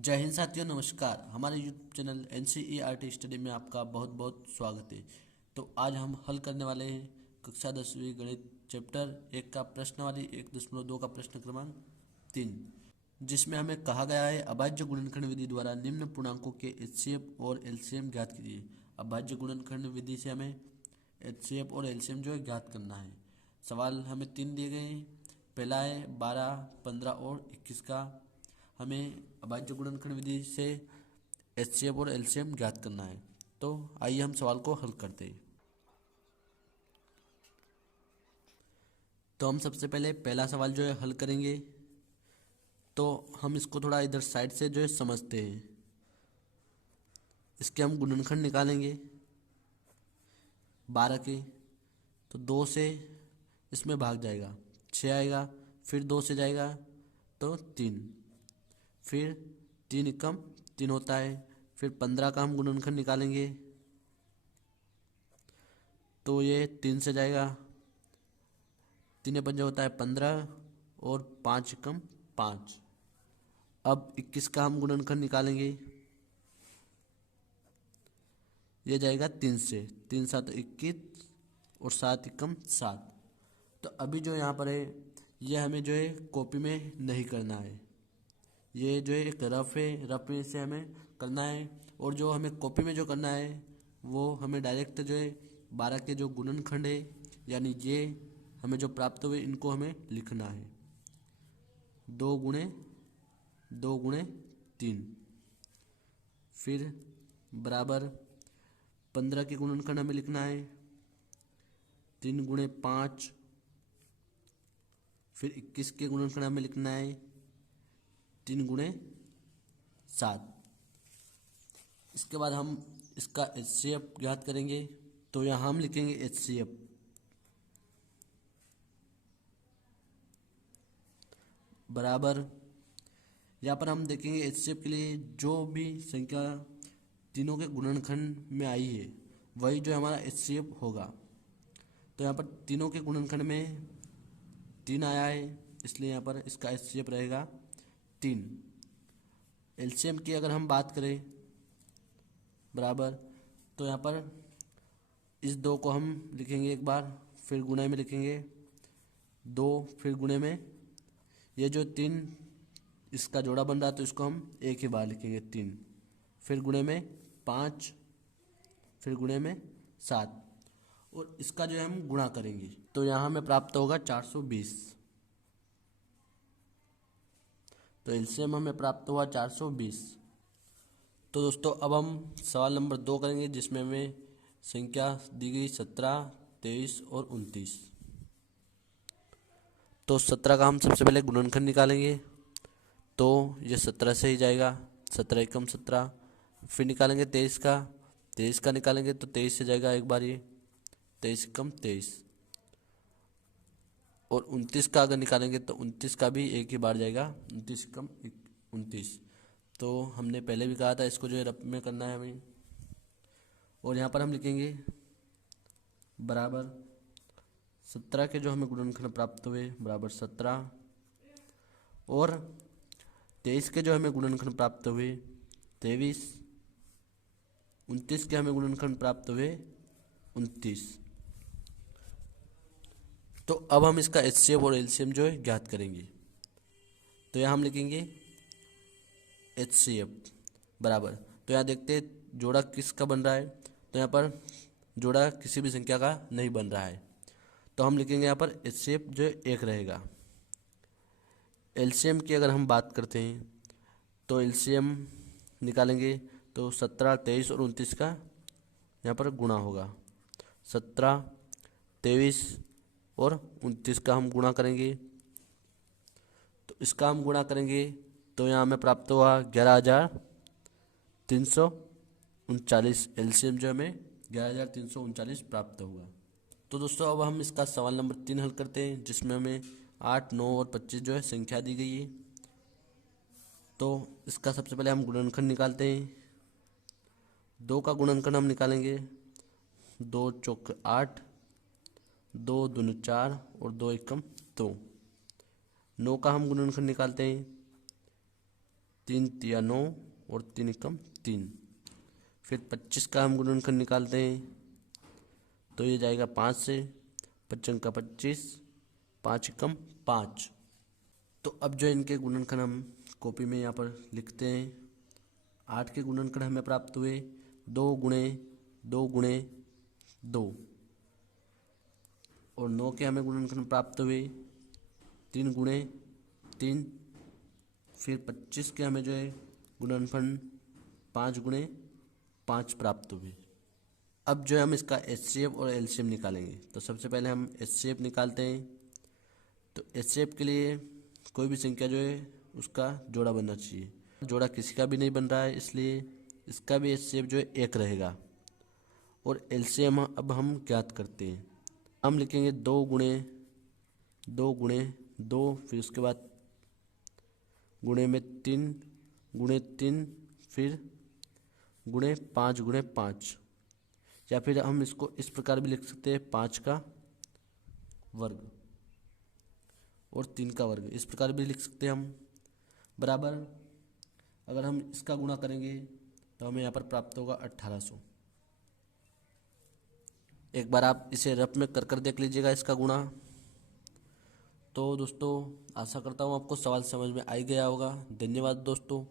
जय हिंद साथियों, नमस्कार। हमारे यूट्यूब चैनल NCERT स्टडी में आपका बहुत बहुत स्वागत है। तो आज हम हल करने वाले हैं कक्षा 10वीं गणित चैप्टर 1 का प्रश्नावली 1.2 का प्रश्न क्रमांक 3, जिसमें हमें कहा गया है अभाज्य गुणनखंड विधि द्वारा निम्न पूर्णांकों के HCF और LCM ज्ञात कीजिए। अभाज्य गुणनखंड विधि से हमें HCF और LCM जो है ज्ञात करना है। सवाल हमें 3 दिए गए हैं। पहला है 12, 15 और 21 का। हमें अभाज्य गुणनखंड विधि से HCF और LCM ज्ञात करना है। तो आइए हम सवाल को हल करते हैं। तो हम सबसे पहले पहला सवाल जो है हल करेंगे। तो हम इसको थोड़ा इधर साइड से जो है समझते हैं। इसके हम गुणनखंड निकालेंगे 12 के। तो 2 से इसमें भाग जाएगा, 6 आएगा। फिर 2 से जाएगा तो 3, फिर 3 एकम 3 होता है। फिर 15 का हम गुणनखंड निकालेंगे तो ये 3 से जाएगा, 3 पंजे होता है 15 और 5 एकम 5। अब 21 का हम गुणनखंड निकालेंगे, ये जाएगा 3 से, 3 7 21 और 7 एकम 7। तो अभी जो यहाँ पर है ये हमें जो है कॉपी में नहीं करना है। ये जो है एक रफ है, रफ में से हमें करना है। और जो हमें कॉपी में जो करना है वो हमें डायरेक्ट जो है 12 के जो गुणनखंड है यानी ये हमें जो प्राप्त हुए इनको हमें लिखना है। 2 गुणे 3, फिर बराबर 15 के गुणनखंड हमें लिखना है 3 गुणे 5। फिर 21 के गुणनखंड हमें लिखना है 3 गुणे 7। इसके बाद हम इसका HCF ज्ञात करेंगे। तो यहाँ हम लिखेंगे HCF बराबर, यहाँ पर हम देखेंगे HCF के लिए जो भी संख्या तीनों के गुणनखंड में आई है वही जो हमारा HCF होगा। तो यहाँ पर तीनों के गुणनखंड में 3 आया है, इसलिए यहाँ पर इसका HCF रहेगा 3। LCM की अगर हम बात करें बराबर, तो यहाँ पर इस 2 को हम लिखेंगे एक बार, फिर गुणे में लिखेंगे 2, फिर गुणे में ये जो 3 इसका जोड़ा बन रहा है तो इसको हम एक ही बार लिखेंगे 3, फिर गुणे में 5, फिर गुणे में 7 और इसका जो है हम गुणा करेंगे। तो यहाँ हमें प्राप्त होगा 420। तो एलसीएम हमें प्राप्त हुआ 420। तो दोस्तों अब हम सवाल नंबर 2 करेंगे, जिसमें हमें संख्या दी गई 17, 23 और 29। तो 17 का हम सबसे पहले गुणनखंड निकालेंगे। तो ये 17 से ही जाएगा, 17 एकम 17। फिर निकालेंगे 23 का, 23 का निकालेंगे तो 23 से जाएगा एक बार, ये 23 एकम 23। और 29 का अगर निकालेंगे तो 29 का भी एक ही बार जाएगा, 29 एकम 29। तो हमने पहले भी कहा था इसको जो है रफ में करना है हमें। और यहाँ पर हम लिखेंगे बराबर 17 के जो हमें गुणनखंड प्राप्त हुए बराबर 17 और 23 के जो हमें गुणनखंड प्राप्त हुए 23, 29 के हमें गुणनखंड प्राप्त हुए 29। तो अब हम इसका HCF और LCM जो है ज्ञात करेंगे। तो यहाँ हम लिखेंगे HCF बराबर, तो यहाँ देखते हैं जोड़ा किसका बन रहा है। तो यहाँ पर जोड़ा किसी भी संख्या का नहीं बन रहा है, तो हम लिखेंगे यहाँ पर HCF जो है 1 रहेगा। LCM की अगर हम बात करते हैं तो LCM निकालेंगे तो 17, 23 और 29 का यहाँ पर गुणा होगा। 17, 23 और 29 का हम गुणा करेंगे। तो इसका हम गुणा करेंगे तो यहाँ हमें प्राप्त हुआ 11,339। LCM जो हमें 11,339 प्राप्त हुआ। तो दोस्तों अब हम इसका सवाल नंबर 3 हल करते हैं, जिसमें हमें 8, 9 और 25 जो है संख्या दी गई है। तो इसका सबसे पहले हम गुणनखंड निकालते हैं। 2 का गुणनखंड हम निकालेंगे, 2 चौक 8, 2 दूनी 4 और 2 एकम 2। 9 का हम गुणनखंड निकालते हैं, 3 तिया 9 और 3 एकम 3। फिर 25 का हम गुणनखंड निकालते हैं तो ये जाएगा 5 से, 55 का 25, 5 एकम 5। तो अब जो इनके गुणनखंड हम कॉपी में यहाँ पर लिखते हैं। 8 के गुणनखंड हमें प्राप्त हुए 2 गुणे 2 गुणे 2, और 9 के हमें गुणनखंड प्राप्त हुए 3 गुणे 3। फिर 25 के हमें जो है गुणनखंड 5 गुणे 5 प्राप्त हुए। अब जो है हम इसका एचसीएफ और एलसीएम निकालेंगे। तो सबसे पहले हम एचसीएफ निकालते हैं। तो एचसीएफ के लिए कोई भी संख्या जो है उसका जोड़ा बनना चाहिए। जोड़ा किसी का भी नहीं बन रहा है, इसलिए इसका भी एचसीएफ जो है 1 रहेगा। और एलसीएम अब हम ज्ञात करते हैं। हम लिखेंगे 2 गुणे 2 गुणे 2, फिर उसके बाद गुणे में 3 गुणे 3, फिर गुणे 5 गुणे 5। या फिर हम इसको इस प्रकार भी लिख सकते हैं 5 का वर्ग और 3 का वर्ग, इस प्रकार भी लिख सकते हैं हम। बराबर अगर हम इसका गुणा करेंगे तो हमें यहाँ पर प्राप्त होगा 1800। एक बार आप इसे रफ में कर देख लीजिएगा इसका गुणा। तो दोस्तों आशा करता हूँ आपको सवाल समझ में आ ही गया होगा। धन्यवाद दोस्तों।